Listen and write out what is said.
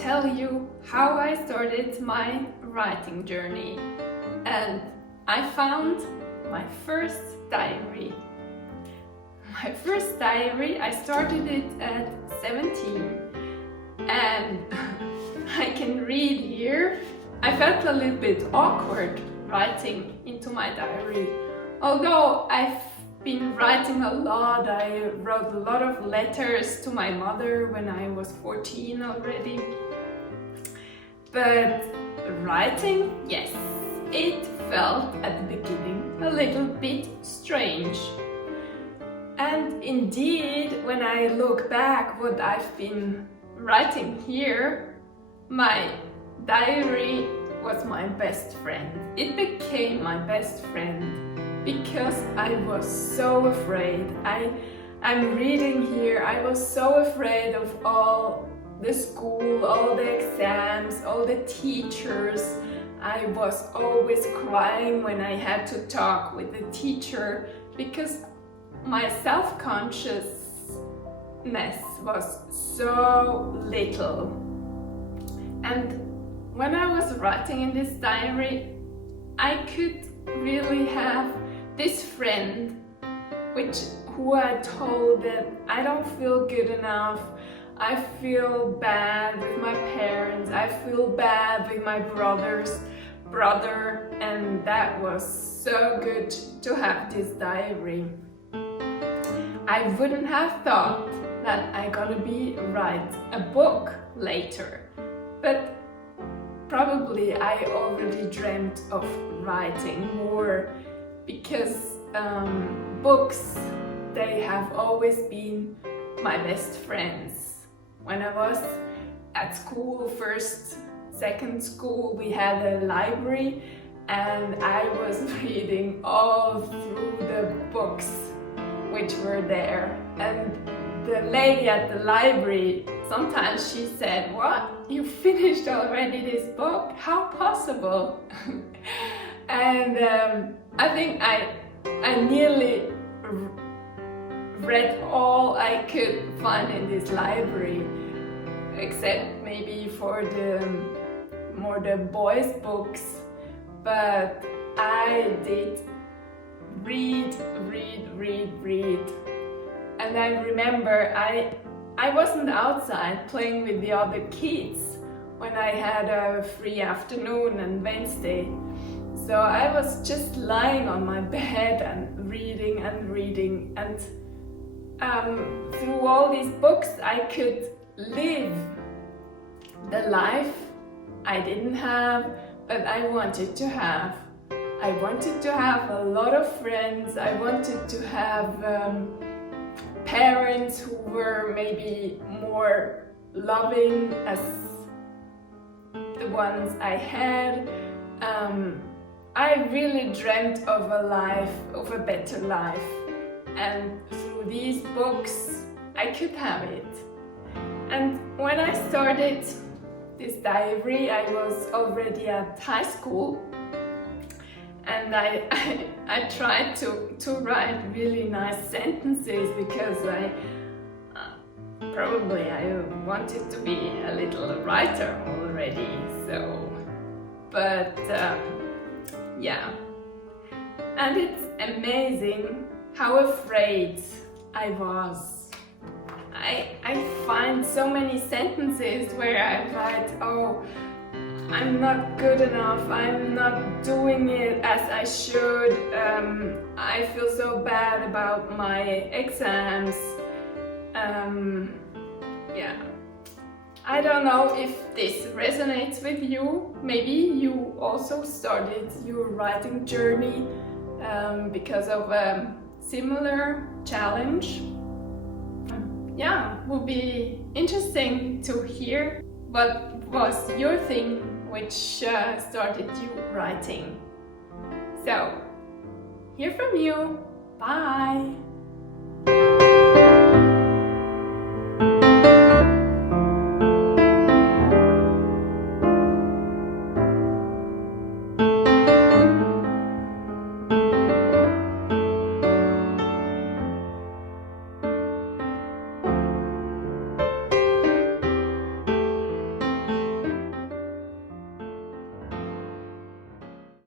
tell you how I started my writing journey. And I found my first diary. My first diary, I started it at 17. And I can read here. I felt a little bit awkward writing into my diary. Although I've been writing a lot, I wrote a lot of letters to my mother when I was 14 already. But writing, yes, it felt at the beginning a little bit strange. And indeed, when I look back what I've been writing here, my diary was my best friend. It became my best friend because I was so afraid. I'm reading here, I was so afraid of all the school, all the exams, all the teachers. I was always crying when I had to talk with the teacher because my self-consciousness was so little. And when I was writing in this diary, I could really have this friend who I told that I don't feel good enough, I feel bad with my parents, I feel bad with my brother, and that was so good to have this diary. I wouldn't have thought that I'm gonna write a book later, but probably I already dreamt of writing more because books, they have always been my best friends. When I was at school, second school, we had a library and I was reading all through the books which were there. And the lady at the library, sometimes she said, "What? You finished already this book? How possible?" And I think I nearly read all I could find in this library, except maybe for the boys' books. But I did read. And I remember I wasn't outside playing with the other kids when I had a free afternoon on Wednesday. So I was just lying on my bed and reading. And through all these books I could live the life I didn't have, but I wanted to have. I wanted to have a lot of friends. I wanted to have parents who were maybe more loving as the ones I had. I really dreamt of a better life. And through these books, I could have it. And when I started this diary, I was already at high school. And I tried to write really nice sentences because I wanted to be a little writer already. Yeah. And it's amazing how afraid I was. I find so many sentences where I write, "Oh, I'm not good enough, I'm not doing it as I should, I feel so bad about my exams." Yeah. I don't know if this resonates with you. Maybe you also started your writing journey because of a similar challenge. Yeah, would be interesting to hear what was your thing which started you writing. So, hear from you. Bye!